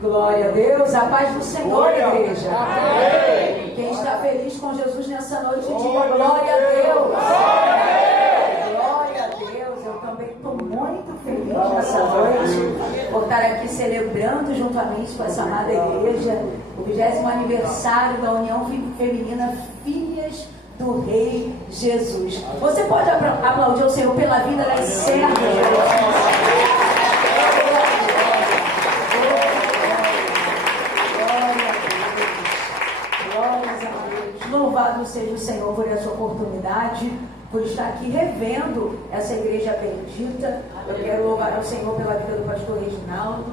Glória a Deus, a paz do Senhor, Glória. igreja. Amém. Quem está feliz com Jesus nessa noite, diga glória a Deus. Glória a Deus, eu também estou muito feliz nessa noite por estar aqui celebrando juntamente com essa amada igreja o 20º aniversário da União Feminina Filhas do Rei Jesus. Você pode aplaudir o Senhor pela vida das servas. Louvado seja o Senhor por essa oportunidade, por estar aqui revendo essa igreja bendita. Eu quero louvar ao Senhor pela vida do pastor Reginaldo.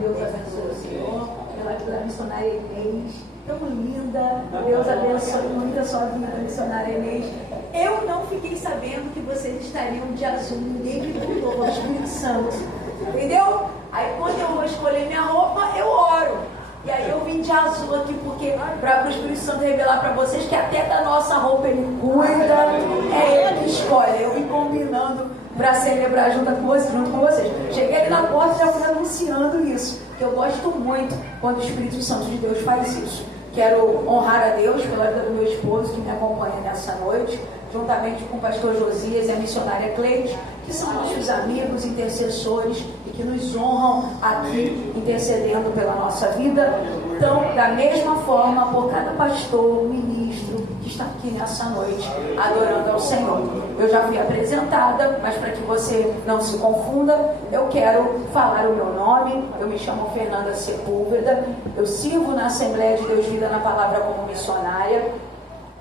Deus abençoe o Senhor. Pela vida da missionária Inês, tão linda. Deus abençoe muito a sua vida, missionária Inês. Eu não fiquei sabendo que vocês estariam de azul. Ninguém me contou, o Espírito Santo. Entendeu? Aí quando eu vou escolher minha roupa, eu oro. E aí eu vim de azul aqui, porque para o Espírito Santo revelar para vocês que até da nossa roupa ele cuida, é ele que escolhe. Eu vim combinando para celebrar junto com vocês. Cheguei ali na porta e já fui anunciando isso, que eu gosto muito quando o Espírito Santo de Deus faz isso. Quero honrar a Deus pela vida do meu esposo que me acompanha nessa noite, juntamente com o pastor Josias e a missionária Cleide, que são nossos amigos, intercessores e que nos honram aqui intercedendo pela nossa vida. Então, da mesma forma, por cada pastor, ministro que está aqui nessa noite adorando ao Senhor. Eu já fui apresentada, mas para que você não se confunda, eu quero falar o meu nome. Eu me chamo Fernanda Sepúlveda, eu sirvo na Assembleia de Deus Vida na Palavra como missionária.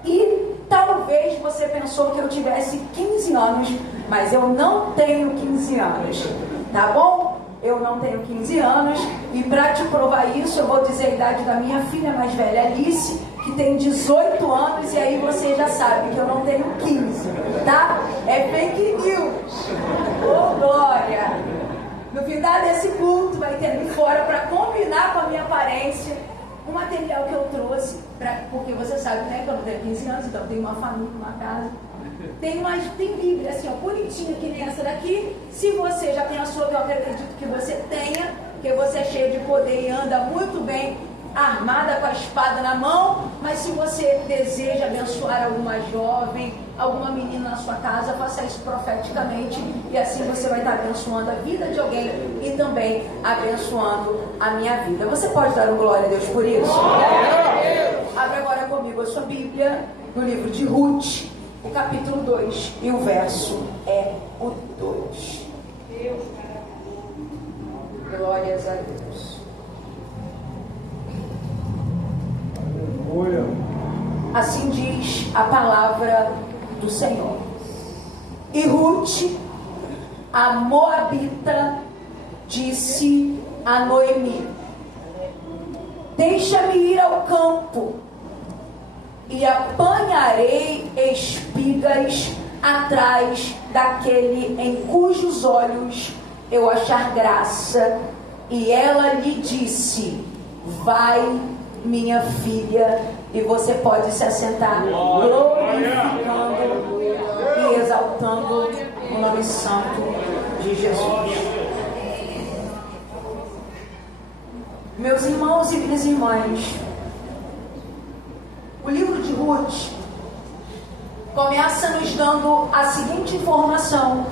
E talvez você pensou que eu tivesse 15 anos, mas eu não tenho 15 anos, tá bom? Eu não tenho 15 anos, e para te provar isso, eu vou dizer a idade da minha filha mais velha, Alice, que tem 18 anos, e aí você já sabe que eu não tenho 15, tá? É fake news. Ô, glória! No final desse culto, vai ter ali fora, para combinar com a minha aparência, um material que eu trouxe, porque você sabe, né, que eu não tenho 15 anos, então eu tenho uma família, uma casa. Tem Bíblia assim, ó, bonitinha que nem essa daqui. Se você já tem a sua, que eu acredito que você tenha, porque você é cheio de poder e anda muito bem armada com a espada na mão. Mas se você deseja abençoar alguma jovem, alguma menina na sua casa, faça isso profeticamente, e assim você vai estar abençoando a vida de alguém e também abençoando a minha vida. Você pode dar um glória a Deus por isso? Abre agora comigo a sua Bíblia no livro de Ruth, o capítulo 2, e o verso é o 2. Glórias a Deus. Assim diz a palavra do Senhor. E Ruth, a Moabita, disse a Noemi: deixa-me ir ao campo e apanharei espigas atrás daquele em cujos olhos eu achar graça. E ela lhe disse: vai, minha filha. E você pode se assentar, glorificando e exaltando o nome santo de Jesus. Meus irmãos e minhas irmãs, o livro de Ruth começa nos dando a seguinte informação,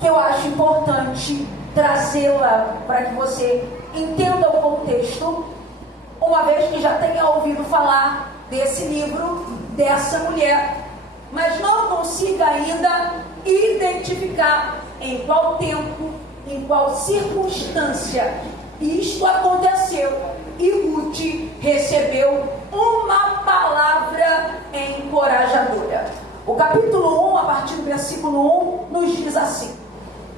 que eu acho importante trazê-la para que você entenda o contexto, uma vez que já tenha ouvido falar desse livro, dessa mulher, mas não consiga ainda identificar em qual tempo, em qual circunstância isto aconteceu. E Ruth recebeu uma palavra encorajadora. O capítulo 1, a partir do versículo 1, nos diz assim: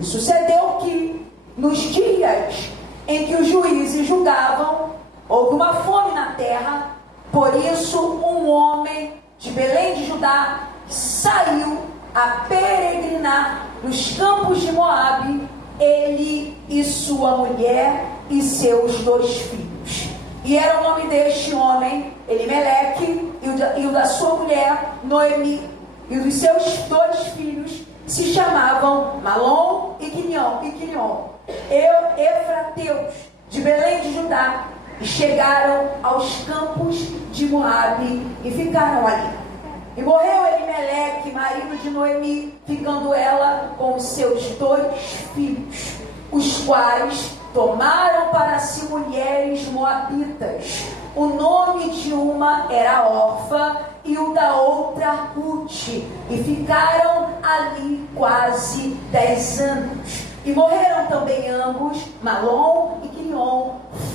e sucedeu que, nos dias em que os juízes julgavam, houve uma fome na terra. Por isso um homem de Belém de Judá saiu a peregrinar nos campos de Moabe, ele e sua mulher e seus 2 filhos. E era o nome deste homem Elimeleque, e o da sua mulher Noemi, e os seus 2 filhos se chamavam Malom e Quilion, Efrateus de Belém de Judá, e chegaram aos campos de Moabe e ficaram ali. E morreu Elimeleque, marido de Noemi, ficando ela com os seus 2 filhos, os quais tomaram para si mulheres moabitas. O nome de uma era Orfa e o da outra Ruth, e ficaram ali quase 10 anos. E morreram também ambos, Malom e Quilion,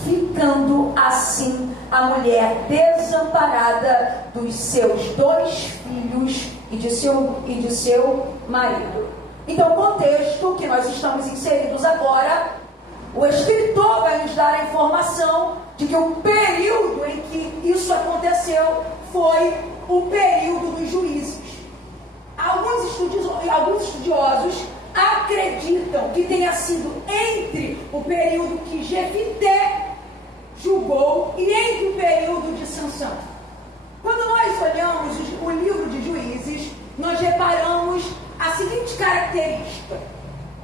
ficando assim a mulher desamparada dos seus 2 filhos e de seu marido. Então, o contexto que nós estamos inseridos agora, o escritor vai nos dar a informação de que o período em que isso aconteceu foi o período dos juízes. Alguns estudiosos acreditam que tenha sido entre o período que Jefité julgou e entre o período de Sansão. Quando nós olhamos o livro de Juízes, nós reparamos a seguinte característica: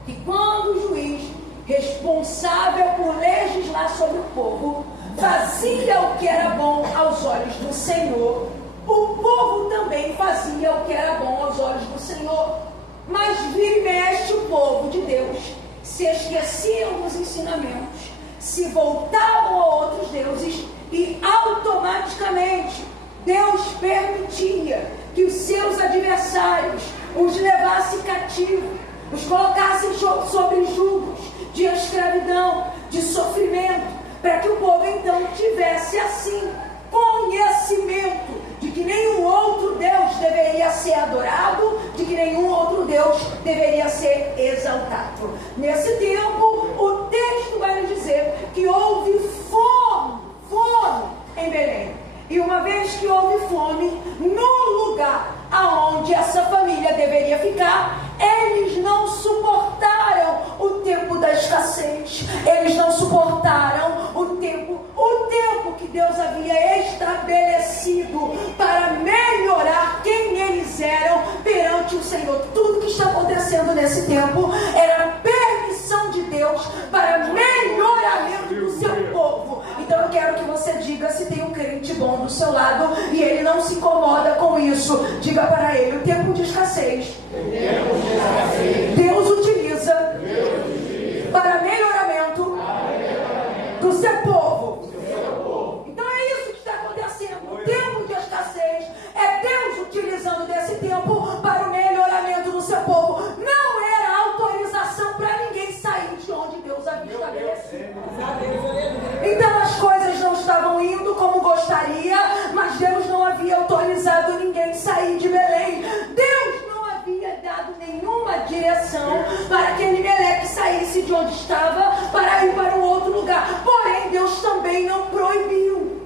que quando o juiz responsável por legislar sobre o povo fazia o que era bom aos olhos do Senhor, o povo também fazia o que era bom aos olhos do Senhor. Mas vira e mexe, o povo de Deus se esqueciam dos ensinamentos, se voltavam a outros deuses e automaticamente Deus permitia que os seus adversários os levassem cativos, os colocassem sobre julgos de escravidão, de sofrimento, para que o povo então tivesse assim conhecimento de que nenhum outro Deus deveria ser adorado, de que nenhum outro Deus deveria ser exaltado. Nesse tempo, o texto vai nos dizer que houve fome em Belém. E uma vez que houve fome, no lugar aonde essa família deveria ficar, eles não suportaram o tempo da escassez, eles não suportaram o tempo que Deus havia estabelecido para melhorar quem eles eram perante o Senhor. Tudo que está acontecendo nesse tempo era permissão de Deus para melhoramento do seu povo. Então eu quero que você diga, se tem um crente bom do seu lado e ele não se incomoda com isso, diga para ele: o tempo de escassez Deus utiliza para melhoramento do seu povo. Então é isso que está acontecendo. O tempo de escassez é Deus utilizando desse tempo para o melhoramento do seu povo. Não era autorização para ninguém sair de onde Deus havia estabelecido. Então as coisas não estavam indo como gostaria, mas Deus não havia autorizado ninguém sair de Belém. Deus não havia dado nenhuma direção para que Elimeleque saísse de onde estava para ir para um outro lugar. Porém, Deus também não proibiu.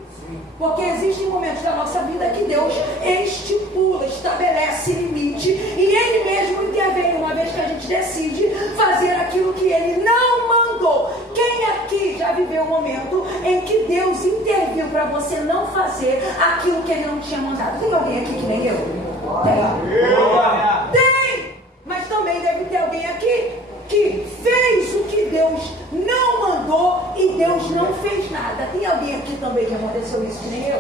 Porque existem momentos da nossa vida que Deus estipula, estabelece limite, e Ele mesmo intervém uma vez que a gente decide fazer aquilo que Ele não mandou. Quem aqui já viveu um momento em que Deus interviu para você não fazer aquilo que Ele não tinha mandado? Tem alguém aqui que nem eu? Tem! Mas também deve ter alguém aqui que fez o que Deus não mandou e Deus não fez nada. Tem alguém aqui também que aconteceu isso que nem eu?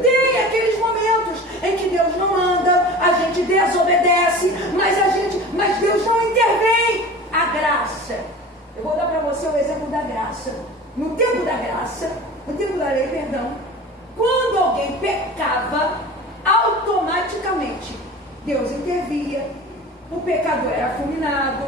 Tem aqueles momentos em que Deus não manda, a gente desobedece, mas Deus não intervém. A graça. Eu vou dar para você o exemplo da graça. No tempo da graça, no tempo da lei, perdão, quando alguém pecava, automaticamente Deus intervia, o pecador era fulminado,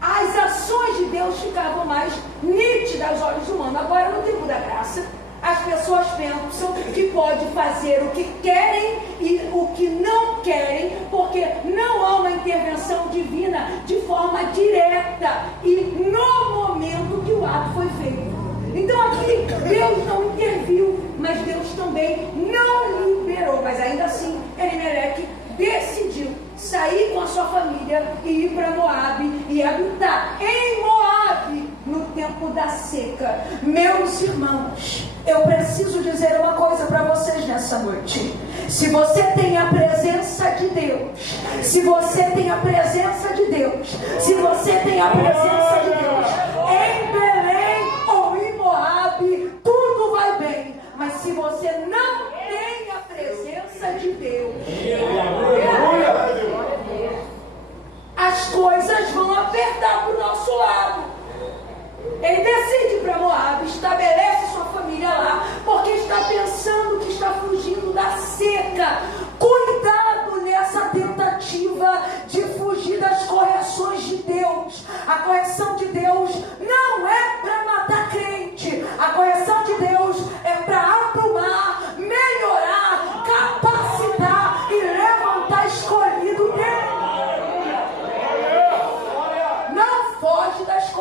as ações de Deus ficavam mais nítidas aos olhos humanos. Agora, no tempo da graça, as pessoas pensam que pode fazer o que querem e o que não querem, porque não há uma intervenção divina de forma direta e no momento que o ato foi feito. Então aqui Deus não interviu, mas Deus também não liberou. Mas ainda assim, Elimeleque decidiu sair com a sua família e ir para Moabe e habitar em Moabe no tempo da seca. Meus irmãos, eu preciso dizer uma coisa para vocês nessa noite. Se você tem a presença de Deus, se você tem a presença de Deus, se você tem a presença de Deus em Belém ou em Moabe, tudo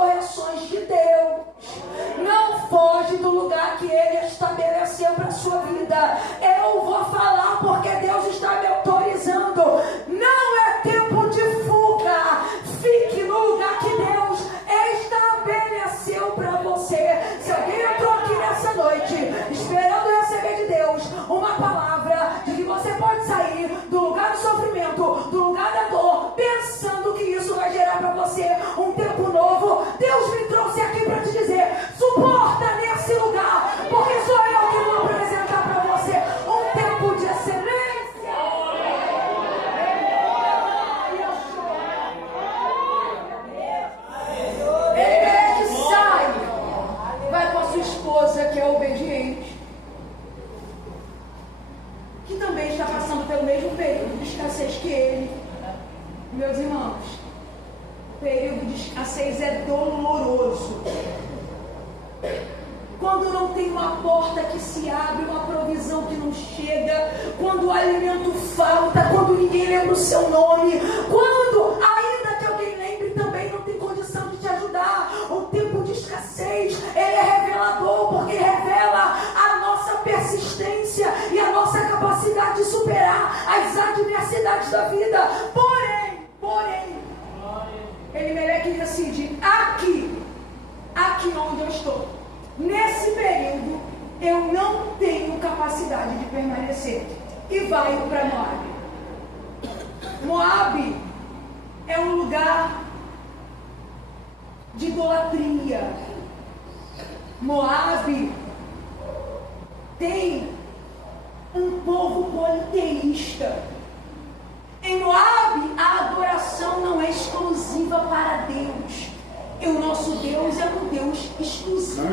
correções de Deus. Não foge do lugar que Ele estabeleceu para a sua vida. Eu vou falar porque Deus está me autorizando. Não é tempo de fuga. Fique no lugar que Deus estabeleceu para você. Se alguém entrou aqui nessa noite esperando receber de Deus uma palavra de que você pode sair do lugar do sofrimento, do lugar da dor, pensando que isso vai gerar para você um tempo novo, Deus me trouxe aqui para te dizer: suporta nesse lugar, porque sou eu que vou apresentar para você um tempo de excelência. Ele sai, vai com a sua esposa que é obediente, que também está passando pelo mesmo período de escassez que ele. Meus irmãos, o período de escassez é doloroso. Quando não tem uma porta que se abre, uma provisão que não chega, quando o alimento falta, quando ninguém lembra o seu nome, quando, ainda que alguém lembre, também não tem condição de te ajudar. O tempo de escassez, ele é revelador, porque revela a nossa persistência e a nossa capacidade de superar as adversidades da vida. Porém, Elimeleque decide: aqui onde eu estou, nesse período, eu não tenho capacidade de permanecer, e vai para Moabe. Moabe é um lugar de idolatria. Moabe tem um povo politeísta. Em Moabe, a adoração não é exclusiva para Deus. E o nosso Deus é um Deus exclusivo.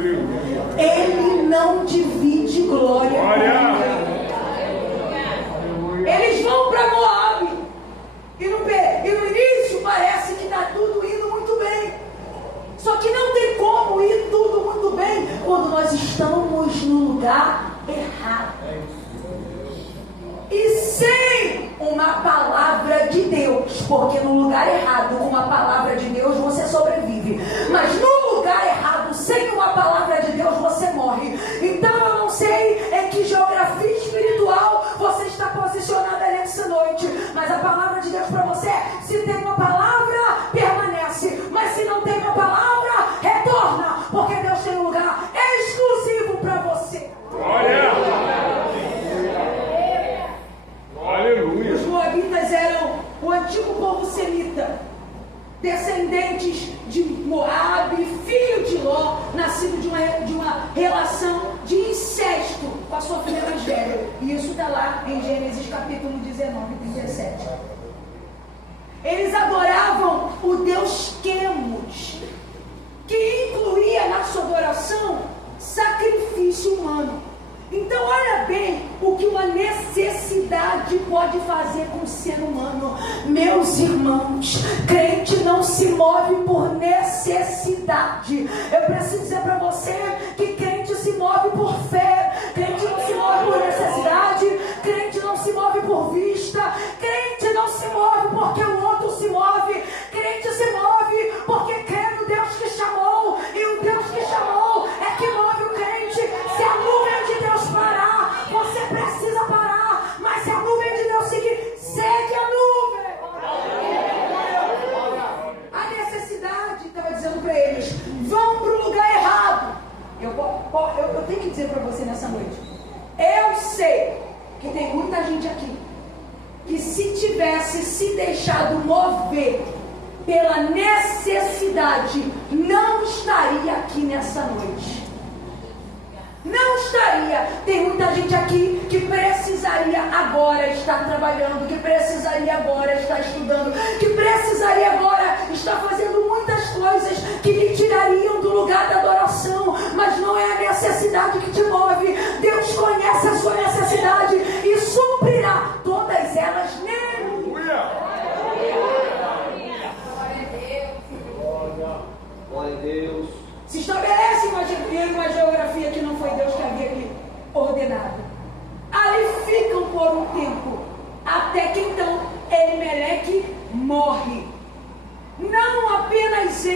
Ele não divide glória com ninguém. Eles vão para Moabe. E no início parece que está tudo indo muito bem. Só que não tem como ir tudo muito bem quando nós estamos no lugar errado. E sem uma palavra de Deus, porque no lugar errado, com uma palavra de Deus, você sobrevive. Mas no lugar errado, sem uma palavra de Deus, você morre. Então eu não sei em que geografia espiritual você está posicionada nessa noite, mas a palavra de Deus para você é: se tem uma palavra, permanece. Mas se não tem uma palavra, retorna, porque Deus tem um lugar exclusivo para você. Glória! Aleluia. Os moabitas eram o antigo povo semita, descendentes de Moabe, filho de Ló, nascido de uma relação de incesto com a sua filha mais velha. E isso está lá em Gênesis capítulo 19, 37. Eles adoravam o deus Quemos, que incluía na sua adoração sacrifício humano. Então olha bem o que uma necessidade pode fazer com o ser humano. Meus irmãos, crente não se move por necessidade. Eu preciso dizer para você que crente se move por fé. Crente não se move por necessidade. Crente não se move por vista. Crente não se move porque o outro se move. Crente se move porque crê no Deus que chamou. E o Deus que chamou é que move o crente. Se a nuvem de Deus parar, você precisa parar. Mas se a nuvem de Deus seguir, segue a nuvem. A necessidade estava dizendo para eles: vão para o lugar errado. Eu tenho que dizer para você nessa noite, eu sei que tem muita gente aqui que, se tivesse se deixado mover pela necessidade, não estaria aqui nessa noite. Não estaria. Tem muita gente aqui que precisaria agora estar trabalhando, que precisaria agora estar estudando, que precisaria agora estar fazendo muitas coisas que lhe tirariam do lugar da adoração. Mas não é a necessidade que te move. Deus conhece a sua necessidade e suprirá todas elas nele. Glória a Deus. Se estabelece uma geografia que não foi Deus que havia lhe ordenado. Ali ficam por um tempo, até que então Elimeleque morre. Não não apenas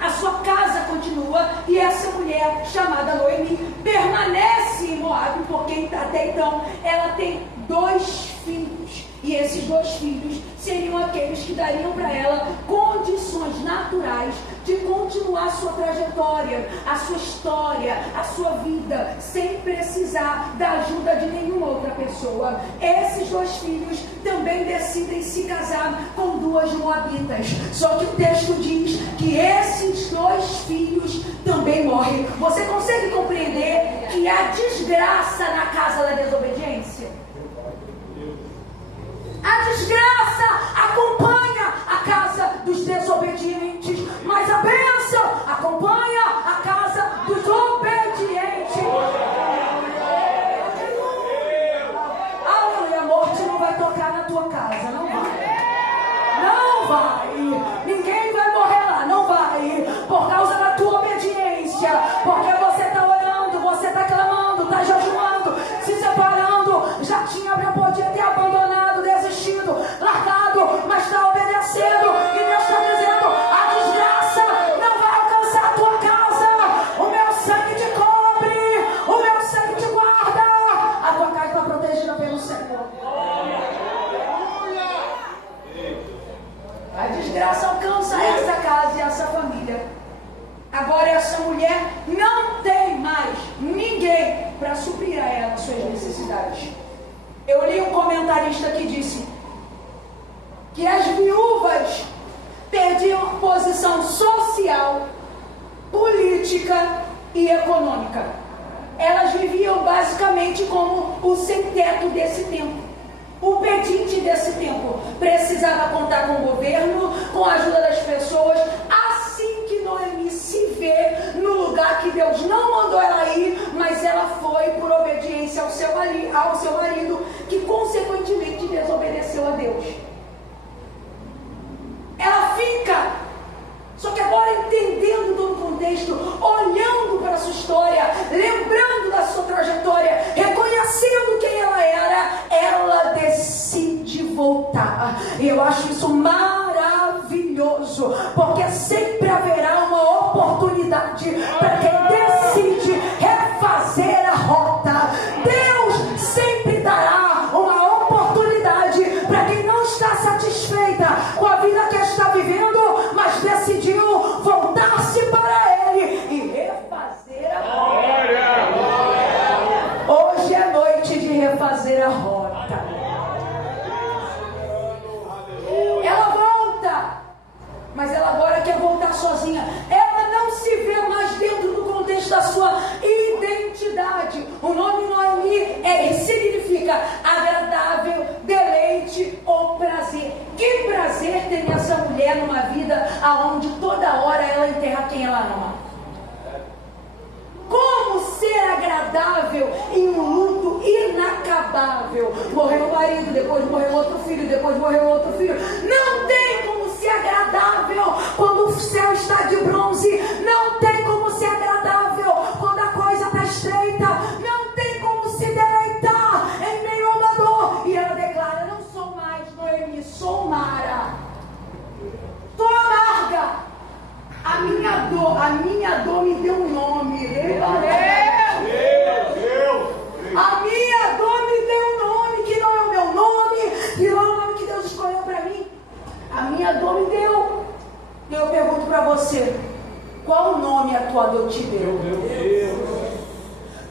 a sua casa continua, e essa mulher chamada Noemi permanece em Moabe, porque até então ela tem 2 filhos, e esses 2 filhos seriam aqueles que dariam para ela condições naturais de continuar a sua trajetória, a sua história, a sua vida, sem precisar da ajuda de nenhuma outra pessoa. Esses 2 filhos também decidem se casar com 2 moabitas, só que o texto diz que esses 2 filhos também morrem. Você consegue compreender que há desgraça na casa da desobediência? A desgraça acompanha a casa dos desobedientes, mas a bênção acompanha a casa dos obedientes. Aleluia, a morte não vai tocar na tua casa, não vai. Não vai. Ninguém vai morrer lá, não vai. Por causa da tua obediência, porque você está orando, você está clamando, está jejuando, se separando, já podia ter abandonado, desistido, largado, mas está obedecendo, e Deus está dizendo: a desgraça não vai alcançar a tua casa, o meu sangue te cobre, o meu sangue te guarda, a tua casa está protegida pelo Senhor. A desgraça alcança essa casa e essa família. Agora essa mulher não tem mais ninguém para suprir a ela as suas necessidades. Eu li um comentarista que disse que as viúvas perdiam posição social, política e econômica. Elas viviam basicamente como o sem-teto desse tempo, o pedinte desse tempo. Precisava contar com o governo, com a ajuda das pessoas. Assim que Noemi se vê no lugar que Deus não mandou ela ir, mas ela foi por obediência ao seu marido, que consequentemente desobedeceu a Deus. Ela fica, só que agora entendendo todo o contexto, olhando para a sua história, lembrando da sua trajetória, reconhecendo quem ela era, ela decide voltar. E eu acho isso maravilhoso, porque sempre haverá uma oportunidade para quem decide refazer a rota. Deus sempre dará uma oportunidade para quem não está satisfeita com a vida que está vivendo, mas decidiu voltar-se para Ele e refazer a rota. Hoje é noite de refazer a rota. Ela volta, mas ela agora quer voltar sozinha. Ela não se vê mais dentro do contexto da sua identidade. O nome Noemi significa agradável, deleite ou prazer. Que prazer tem essa mulher numa vida onde toda hora ela enterra quem ela ama? Como ser agradável em um luto inacabável? Morreu o marido, depois morreu outro filho, depois morreu outro filho. Não tem como ser agradável quando o céu está de bronze. Não tem como ser agradável quando a coisa está estreita. Não tem como se deleitar em meio a uma dor. E ela declara: não sou mais Noemi, sou Mara. Estou amarga. A minha dor me deu um nome. A minha dor me deu um nome, que não é o meu nome, que não é o nome que Deus escolheu para mim. A minha dor me deu. E eu pergunto para você: qual nome a tua dor te deu?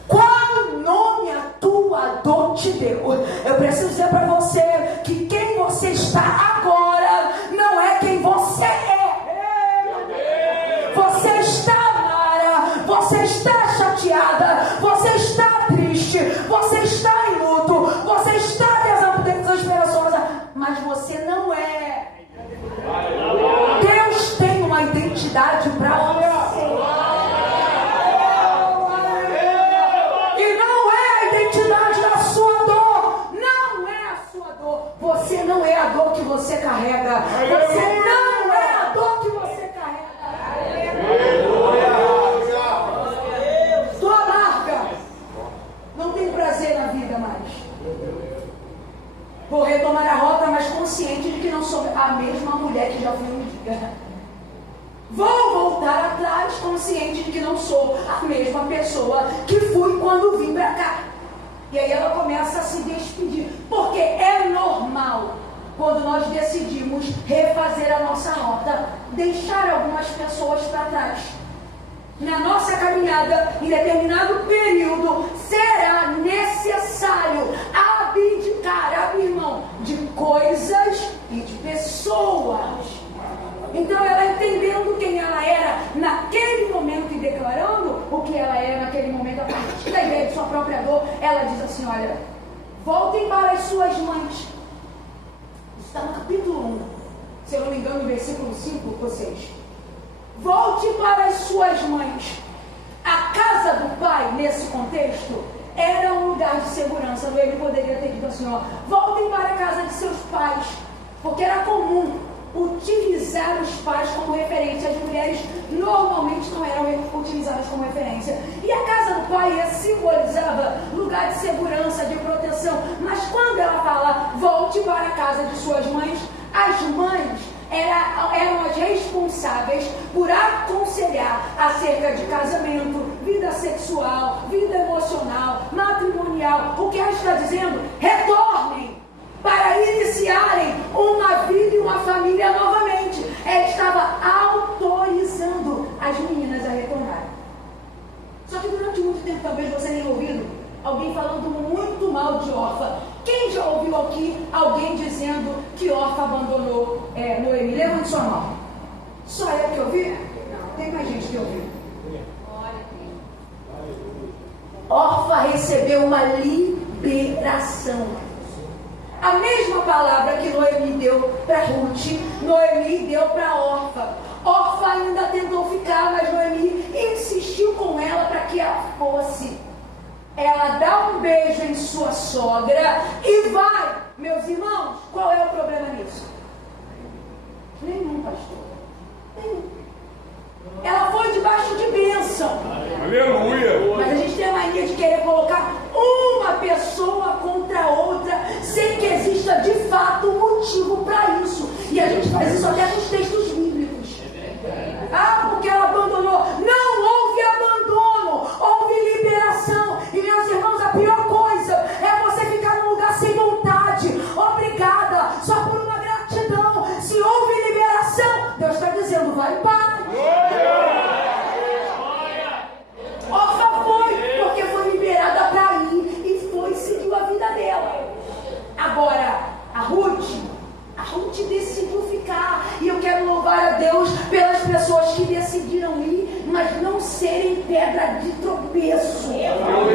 Qual nome a tua dor te deu? Eu preciso dizer para você que quem você está agora não é quem você é. Você está Mara, você está chateada, você está triste, você está em luto, você está desesperançosa, mas você não é. Deus tem uma identidade para você. E não é a identidade da sua dor, não é a sua dor. Você não é a dor que você carrega. Você não é a dor que você carrega. Estou amarga. Não tem prazer na vida mais. Vou retomar a rota, mas consciente de que não sou a mesma mulher que já fui um dia. ciente de que não sou a mesma pessoa que fui quando vim para cá. E aí ela começa a se despedir, porque é normal, quando nós decidimos refazer a nossa rota, deixar algumas pessoas para trás. Na nossa caminhada, em determinado período, será necessário abdicar, abrir mão de coisas e de pessoas. Então ela entendendo quem ela era naquele momento e declarando o que ela era naquele momento, a partir da ideia de sua própria dor, ela diz assim: olha, voltem para as suas mães. Isso está no capítulo 1, se eu não me engano, no versículo 5 ou 6. Volte para as suas mães. A casa do pai, nesse contexto, era um lugar de segurança. Ele poderia ter dito assim: ó, voltem para a casa de seus pais, porque era comum utilizar os pais como referência. As mulheres normalmente não eram utilizadas como referência. E a casa do pai simbolizava lugar de segurança, de proteção. Mas quando ela fala volte para a casa de suas mães, as mães eram as responsáveis por aconselhar acerca de casamento, vida sexual, vida emocional, matrimonial. O que ela está dizendo? Retornem para iniciarem uma vida e uma família novamente. Ela estava autorizando as meninas a retornarem. Só que durante muito tempo, talvez você tenha ouvido alguém falando muito mal de Orfa. Quem já ouviu aqui alguém dizendo que Orfa abandonou Noemi? Levante sua mão. Só eu que ouvi? Não, tem mais gente que ouviu. Orfa recebeu uma liberação. A mesma palavra que Noemi deu para Ruth, Noemi deu para Orfa. Orfa ainda tentou ficar, mas Noemi insistiu com ela para que ela fosse. Ela dá um beijo em sua sogra e vai. Meus irmãos, qual é o problema nisso? Nenhum, pastor. Nenhum. Ela foi debaixo de bênção. Aleluia. Mas a gente tem a mania de querer colocar uma pessoa contra outra, sem que exista de fato um motivo para isso. E a gente faz isso até nos textos bíblicos. Ah, porque ela abandonou. Não houve abandono, houve liberação. E meus irmãos, a pior coisa é você ficar num lugar sem vontade, obrigada, só por uma gratidão. Se houve liberação, Deus está dizendo, vai em paz. Orfa foi, porque foi liberada para ir e foi e seguiu a vida dela. Agora, a Ruth decidiu ficar. E eu quero louvar a Deus pelas pessoas que decidiram ir, mas não serem pedra de tropeço. Porque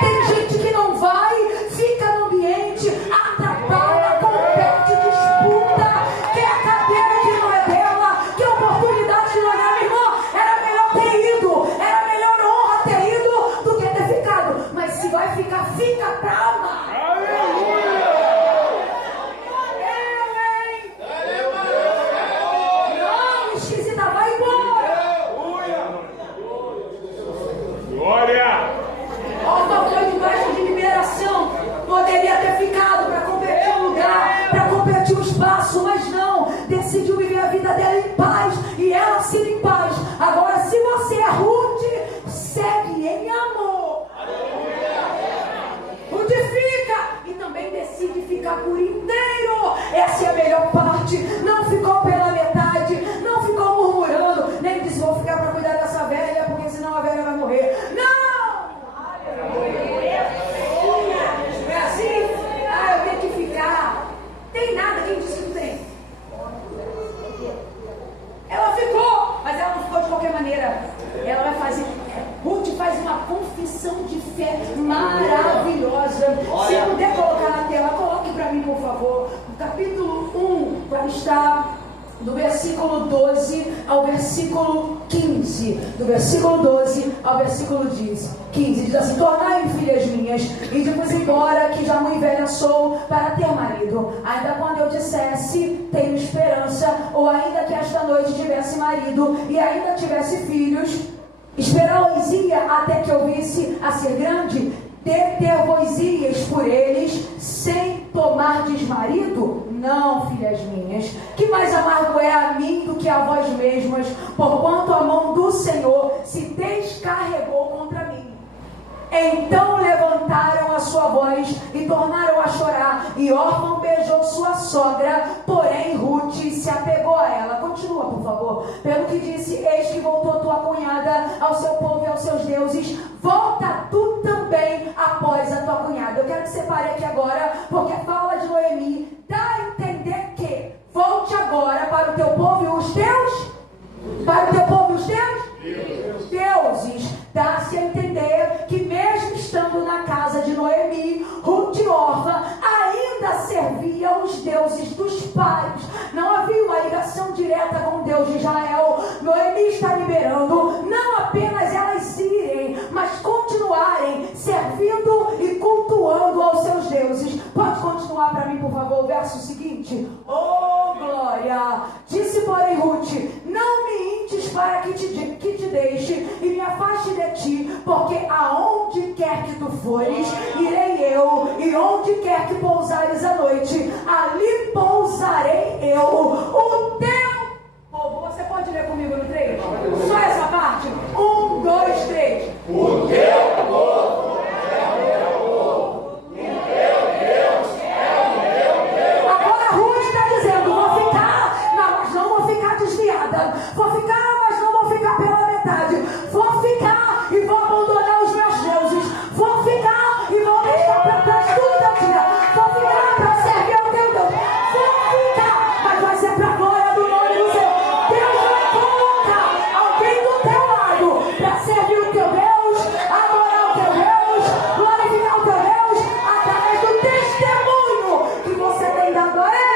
tem gente que não vai, fica no ambiente, atrapalha, compete, disputa, quer a cadeira que não é dela, quer a oportunidade que não é dela. Meu irmão, era melhor ter ido, era melhor honra ter ido do que ter ficado. Mas se vai ficar, fica pra amar. Orfa foi debaixo de liberação. Poderia ter ficado para competir o lugar, para competir o espaço, mas não. Decidiu viver a vida dela em paz. E ela siga em paz. Agora, se você é Ruth, segue em amor. Ruth fica e também decide ficar por inteiro. Essa é a melhor parte. Não ficou pela metade, não ficou murmurando, nem disse vou ficar para cuidar dessa velha, porque senão a velha vai morrer. Não! É assim? Ah, eu tenho que ficar. Tem nada, quem disse que não tem? Ela ficou, mas ela não ficou de qualquer maneira. Ela vai fazer. Ruth faz uma confissão de fé maravilhosa. Se puder colocar na tela, coloque para mim, por favor. No capítulo 1, vai estar do versículo 12 ao versículo 15. Do versículo 12 ao versículo 15. Diz assim: tornai-me filhas minhas, e de-vos embora, que já muito velha sou, para ter marido. Ainda quando eu dissesse, tenho esperança, ou ainda que esta noite tivesse marido, e ainda tivesse filhos, esperá-los-ia até que eu visse a ser grande, deter-vos-ias por eles, sem tomardes marido? Não, filhas minhas, que mais amargo é a mim do que a vós mesmas, porquanto a mão do Senhor Então levantaram a sua voz e tornaram a chorar. E Orfã beijou sua sogra, porém Ruth se apegou a ela. Continua, por favor. Pelo que disse: eis que voltou tua cunhada ao seu povo e aos seus deuses. Volta tu também após a tua cunhada. Eu quero que você pare aqui agora, porque fala de Noemi dá a entender que volte agora para o teu povo e os teus. Para o teu povo e os teus deuses. Dá-se a entender que mesmo estando na casa de Noemi, Ruth e Orfã ainda serviam os deuses dos pais. Não havia uma ligação direta com o Deus de Israel. Noemi está liberando não apenas elas irem, mas continuarem servindo e cultuando aos seus deuses. Pode continuar para mim, por favor, o verso seguinte. Oh, glória! Disse, porém, Ruth: não me intes para que te deixe e me afaste de ti, porque aonde quer que tu fores, irei eu, e onde quer que pousares a noite, ali pousarei eu. O teu povo, você pode ler comigo no 3? Só essa parte? 1, 2, 3. O teu povo é o meu povo, o teu Deus é o meu Deus. Agora Ruth está dizendo: vou ficar, não, mas não vou ficar desviada, vou ficar, mas não vou ficar pela metade, vou ficar e vou abandonar os meus deuses, vou ficar e vou deixar para trás tudo da vida, vou ficar para servir ao teu Deus, vou ficar, mas vai ser para a glória do nome do Senhor. Deus vai colocar alguém do teu lado para servir o teu Deus, adorar o teu Deus, glorificar o teu Deus, através do testemunho que você tem dado a Ele.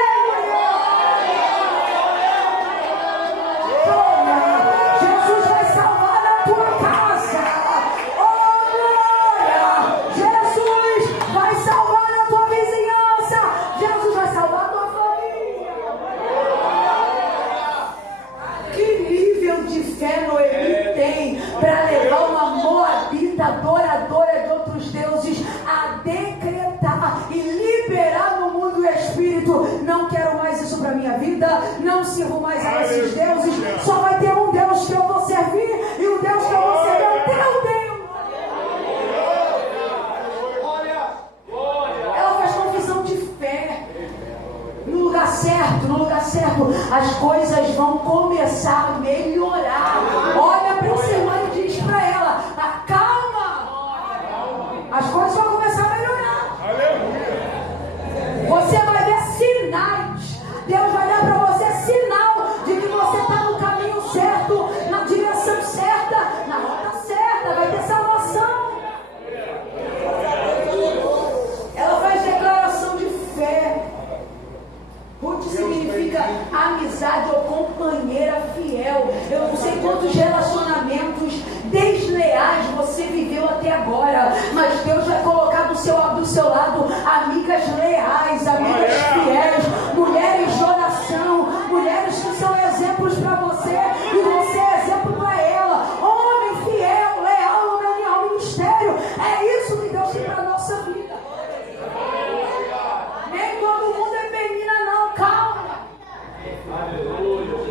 Jesus vai salvar a tua casa. Oh, glória! Jesus vai salvar a tua vizinhança. Jesus vai salvar a tua família. Que nível de fé Noemi tem para levar uma moabita adoradora de outros deuses a decretar e liberar no mundo espírito: não quero mais isso para minha vida, não sirvo mais a esses deuses, só vai ter um Deus que eu vou servir, e o Deus que eu vou servir é o teu Deus. Ela faz confissão de fé. No lugar certo, as coisas vão começar a melhorar. Olha para essa irmã e diz para ela: acalma, as coisas vão começar a melhorar. Aleluia. Você vai ver sinais. Deus vai dar para você sinal de que você está no caminho certo, na direção certa, na rota certa. Vai ter salvação. Ela faz declaração de fé. Ruth significa amizade ou companheira fiel. Eu não sei quantos relacionamentos desleais você viveu até agora, mas Deus vai colocar do seu lado amigas leais, amigas fiéis, mulheres de oração, mulheres que são exemplos para você e você é exemplo para ela. Homem fiel, leal no ministério. É isso que Deus tem para a nossa vida. Nem todo mundo é menina, não, calma.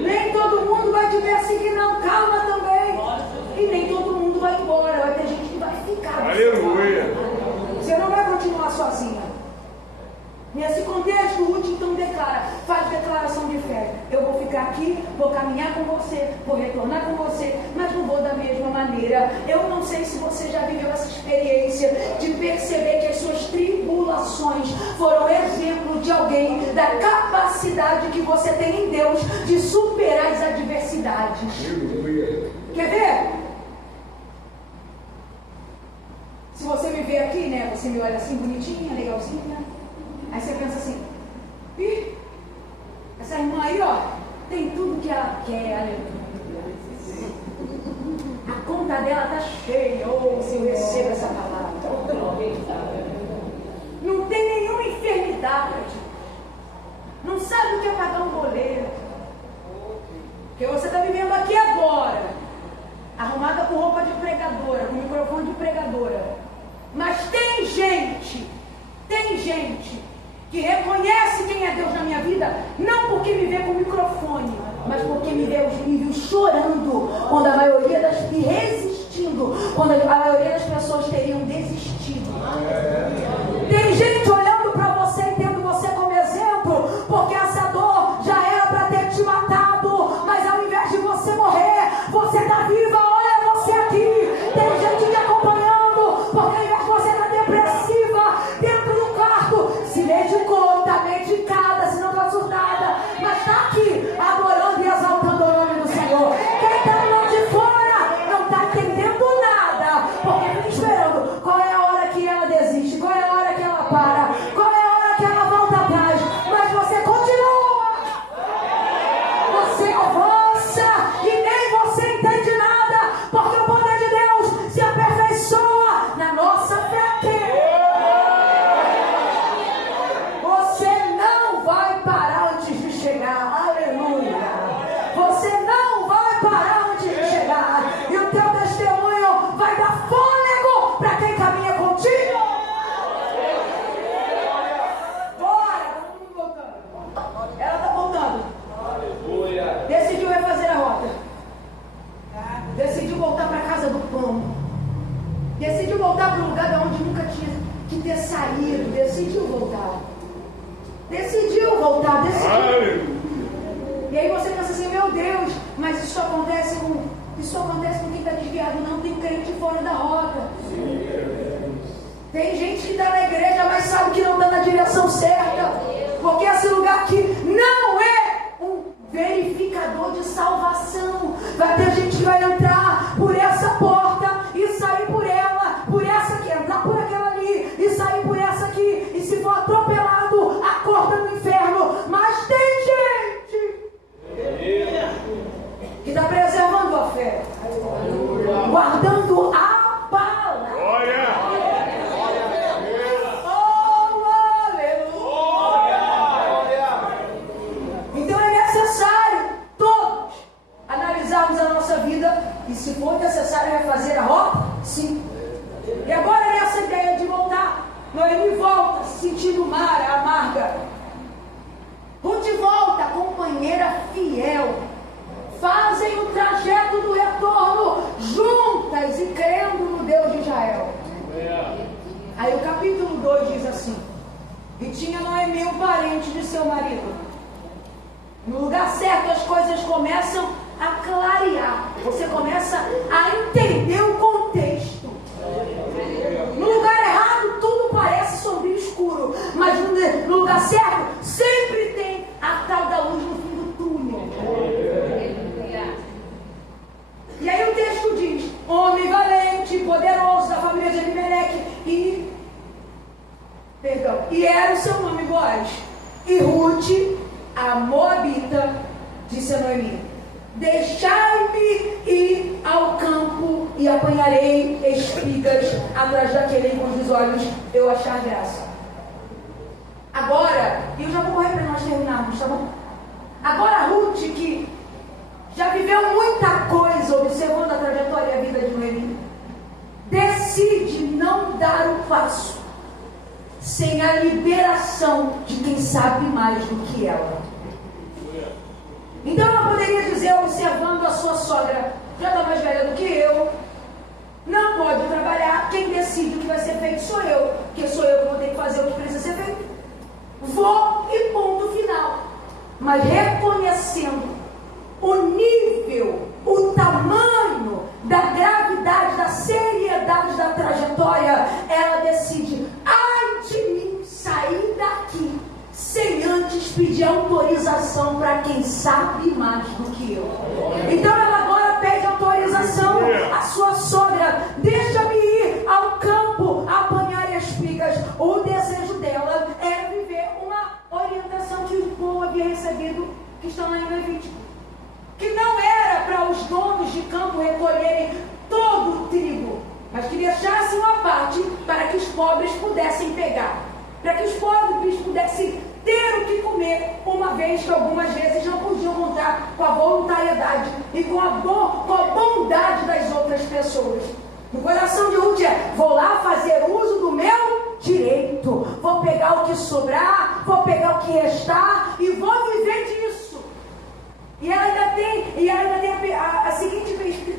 Nem todo mundo vai te perseguir, não, calma também. E nem todo mundo vai embora, vai ter gente que vai ficar. Aleluia. Você não vai continuar sozinha. Nesse contexto, Ruth então faz declaração de fé: eu vou ficar aqui, vou caminhar com você, vou retornar com você, mas não vou da mesma maneira. Eu não sei se você já viveu essa experiência de perceber que as suas tribulações foram exemplo de alguém, da capacidade que você tem em Deus de superar as adversidades. Quer ver? Se você me vê aqui, né, você me olha assim, bonitinha, legalzinha, aí você pensa assim: ih, essa irmã aí, ó, tem tudo que ela quer, aleluia. A conta dela tá cheia. Oh, se eu recebo essa palavra, não tem nenhuma enfermidade, não sabe o que é pagar um boleto, porque você está vivendo aqui agora, arrumada com roupa de pregadora, com microfone de pregadora. Mas tem gente que reconhece quem é Deus na minha vida, não porque me vê com microfone, mas porque me viu chorando, quando a maioria das resistindo, quando a maioria das pessoas teriam desistido. Tem gente olhando para você e tendo você como exemplo, porque essa dor já era para ter te matado, mas ao invés de você morrer, você está viva. Olha você aqui. Tem gente te acompanhando, porque ao invés de você estar depressiva dentro do quarto, se medicou, está medicada, se não está surtada, mas está aqui adorando e exaltando o nome do Senhor. Quem está do lado de fora não está entendendo nada, porque fica esperando qual é a hora que ela desiste, qual é a hora que ela para, qual é a hora que ela volta atrás, mas você continua, você avança e nem você entende nada, porque o poder de Deus se aperfeiçoa na nossa fraqueza. Você não vai parar antes de chegar, aleluia. Você não vai parar antes de chegar, e o teu testemunho vai dar fôlego para quem caminha contigo. Bora, vamos voltando. Ela está voltando. Aleluia. Decidiu refazer a rota. Decidiu voltar para a casa do pão. Decidiu voltar para um lugar de onde nunca tinha que ter saído. Decidiu voltar. Decidiu voltar. Decidiu. E aí você pensa assim, meu Deus, mas isso acontece com quem está desviado. Não, tem crente fora da rota. Tem gente que está na igreja, mas sabe que não está na direção certa. Porque esse lugar aqui não é um verificador de salvação. Vai ter gente que vai entrar por essa porta e sair por ela, por essa aqui, entrar por aquela ali e sair por essa aqui. E se for atropelado, acorda no inferno. Mas tem gente que está preservando a fé, guardando a palavra. Então é necessário todos analisarmos a nossa vida e, se for necessário, refazer a rota, sim. E agora, nessa ideia de voltar, Noemi volta se sentindo amarga. Ruth volta, companheira fiel. Fazem o trajeto do retorno juntas e crendo no Deus de Israel. Aí o capítulo 2 diz assim: e tinha Noemi um parente de seu marido. No lugar certo as coisas começam a clarear. Você começa a entender o contexto. No lugar errado tudo parece sombrio e escuro, mas no lugar certo sempre tem a tal da luz no fim do túnel. E aí o texto diz: homem valente, poderoso da família de Elimelec, e era o seu nome Boaz. E Ruth, a moabita, disse a Noemi: deixai-me ir ao campo e apanharei espigas atrás daquele em cujos olhos eu achar graça. Agora, e eu já vou correr para nós terminarmos, tá bom? Agora Ruth, que já viveu muita coisa observando a trajetória e a vida de Noemi, decide não dar o passo sem a liberação de quem sabe mais do que ela. Então ela poderia dizer, observando a sua sogra, já está mais velha do que eu, não pode trabalhar, quem decide o que vai ser feito sou eu, porque sou eu que vou ter que fazer o que precisa ser feito. Vou e ponto final. Mas reconhecendo o nível, o tamanho da gravidade, da seriedade da trajetória, ela decide: ai de mim sair daqui sem antes pedir autorização para quem sabe mais do que eu. Então ela agora pede autorização à sua sogra: deixa-me ir ao campo apanhar espigas. O desejo dela era viver uma orientação que o povo havia recebido, que estão lá em Levítico, que não era para os donos de campo recolherem todo o trigo, mas que deixassem uma parte para que os pobres pudessem pegar, para que os pobres pudessem ter o que comer, uma vez que algumas vezes não podiam contar com a voluntariedade e com a bondade das outras pessoas. No coração de Ruth é: vou lá fazer uso do meu direito, vou pegar o que sobrar, vou pegar o que restar e vou viver disso. E ela ainda tem a seguinte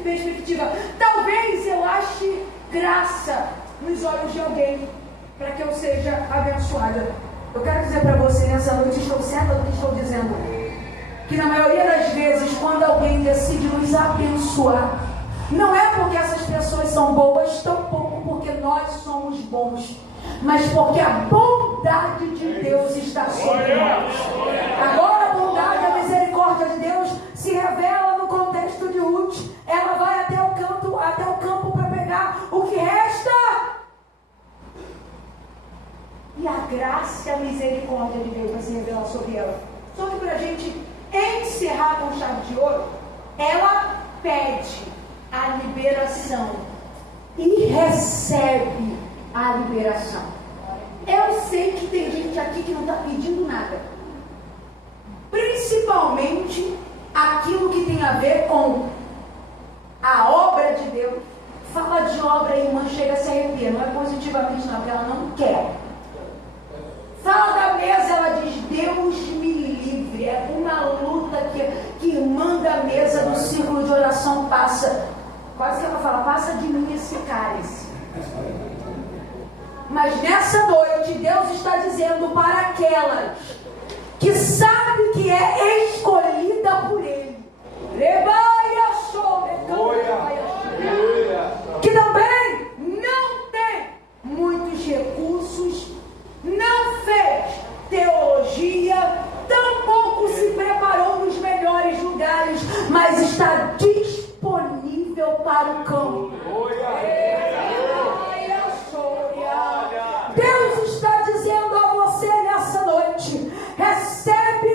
perspectiva: talvez eu ache graça nos olhos de alguém, para que eu seja abençoada. Eu quero dizer para você nessa noite, estou certa do que estou dizendo, que na maioria das vezes, quando alguém decide nos abençoar, não é porque essas pessoas são boas, tampouco porque nós somos bons, mas porque a bondade de Deus está sobre nós. Agora a bondade, a misericórdia de Deus se revela no contexto de Ruth. Ela vai até o campo para pegar o que resta. E a graça e a misericórdia de Deus vai se revelar sobre ela. Só que para a gente encerrar com chave de ouro, ela pede a liberação e recebe a liberação. Eu sei que tem gente aqui que não está pedindo nada, principalmente aquilo que tem a ver com a obra de Deus. Fala de obra, a irmã chega a se arrepia, não é positivamente não, porque ela não quer. Fala da mesa, ela diz: Deus me livre. É uma luta que irmã da mesa do círculo de oração passa. Quase que ela fala: passa de mim esse cálice. Mas nessa noite Deus está dizendo para aquelas que sabe que é escolhida por Ele, que também não tem muitos recursos, não fez teologia, tampouco se preparou nos melhores lugares, mas está disponível para o campo. Deus está dizendo a você nessa noite: recebe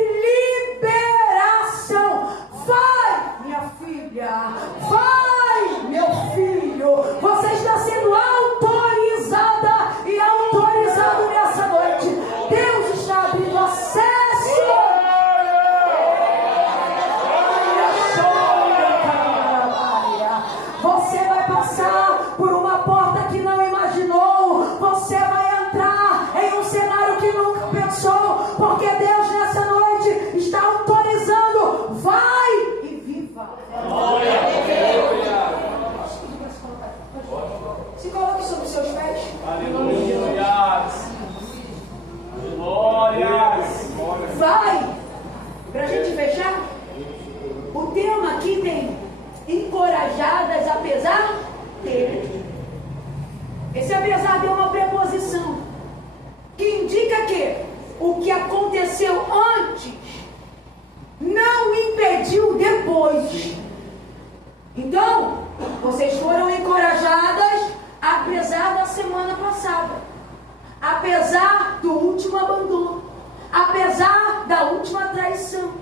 liberação. Vai, minha filha, vai, meu filho. Você está sendo autorizada e autorizado nessa noite. Deus está abrindo acesso. Você vai passar por uma porta que não imaginou. Você vai entrar em um cenário que nunca pensou, porque Deus nessa noite está autorizando. Vai e viva. Se coloque sobre os seus pés. Vai. Para a gente fechar, o tema aqui tem encorajadas apesar dele. Esse apesar deu uma preposição que indica que o que aconteceu antes não impediu depois. Então, vocês foram encorajadas apesar da semana passada, apesar do último abandono, apesar da última traição.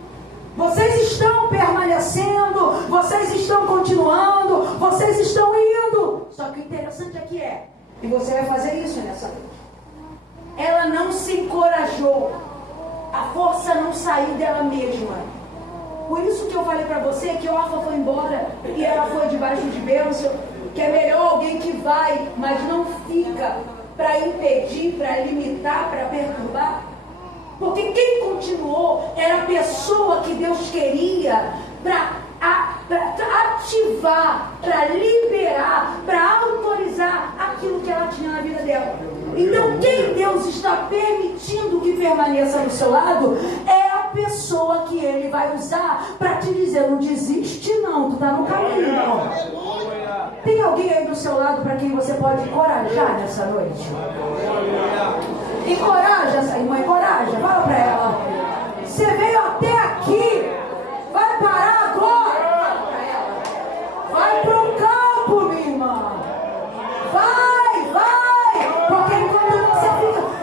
Vocês estão permanecendo, vocês estão continuando, vocês estão indo. Só que o interessante aqui é, e você vai fazer isso nessa noite, ela não se encorajou, a força não saiu dela mesma. Por isso que eu falei para você que Orfa foi embora e ela foi debaixo de bênção, que é melhor alguém que vai, mas não fica para impedir, para limitar, para perturbar. Porque quem continuou era a pessoa que Deus queria para ativar, para liberar, para autorizar aquilo que ela tinha na vida dela. Então quem Deus está permitindo que permaneça do seu lado é a pessoa que Ele vai usar para te dizer: não desiste não, tu está no caminho não. Tem alguém aí do seu lado para quem você pode encorajar nessa noite? Encoraja essa irmã, encoraja, fala para ela: você veio até aqui, vai parar agora. Fala para ela: vai pro campo, minha irmã. Vai, porque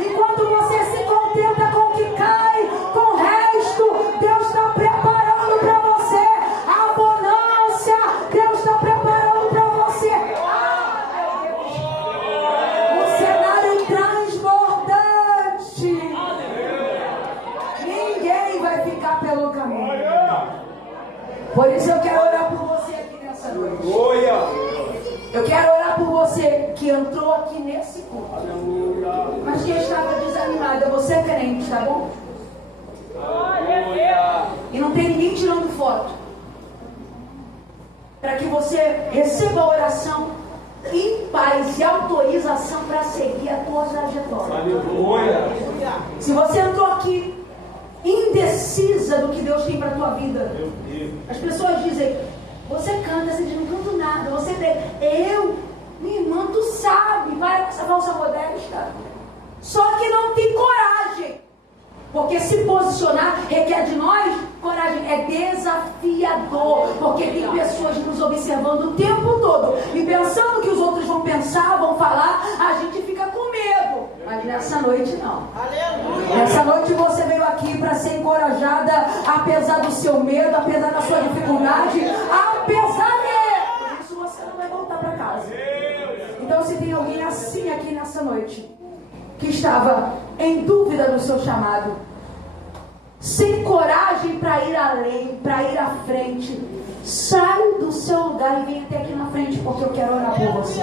enquanto você se contenta com o que cai, com o resto, Deus está preparando para você a bonança. Deus está preparando para você um cenário transbordante. Ninguém vai ficar pelo caminho. Por isso eu quero orar por você aqui nessa noite. Eu quero orar por você que entrou aqui nesse culto, mas que estava desanimada. Você é crente, tá bom? E não tem ninguém tirando foto, para que você receba a oração em paz e autorização para seguir a tua trajetória. Aleluia. Se você entrou aqui indecisa do que Deus tem para a tua vida, as pessoas dizem, você canta, você diz, não canto nada, você tem, minha irmã, tu sabe, vai com essa falsa modéstia, só que não tem coragem, porque se posicionar requer de nós coragem, é desafiador, porque tem pessoas nos observando o tempo todo, e pensando que os outros vão pensar, vão falar, a gente fica com medo, mas nessa noite não. Aleluia. Nessa noite você veio aqui para ser encorajada, apesar do seu medo, apesar da sua dificuldade, apesar de... Por isso você não vai voltar para casa. Então se tem alguém assim aqui nessa noite, que estava em dúvida do seu chamado, sem coragem para ir além, para ir à frente, sai do seu lugar e vem até aqui na frente, porque eu quero orar por você.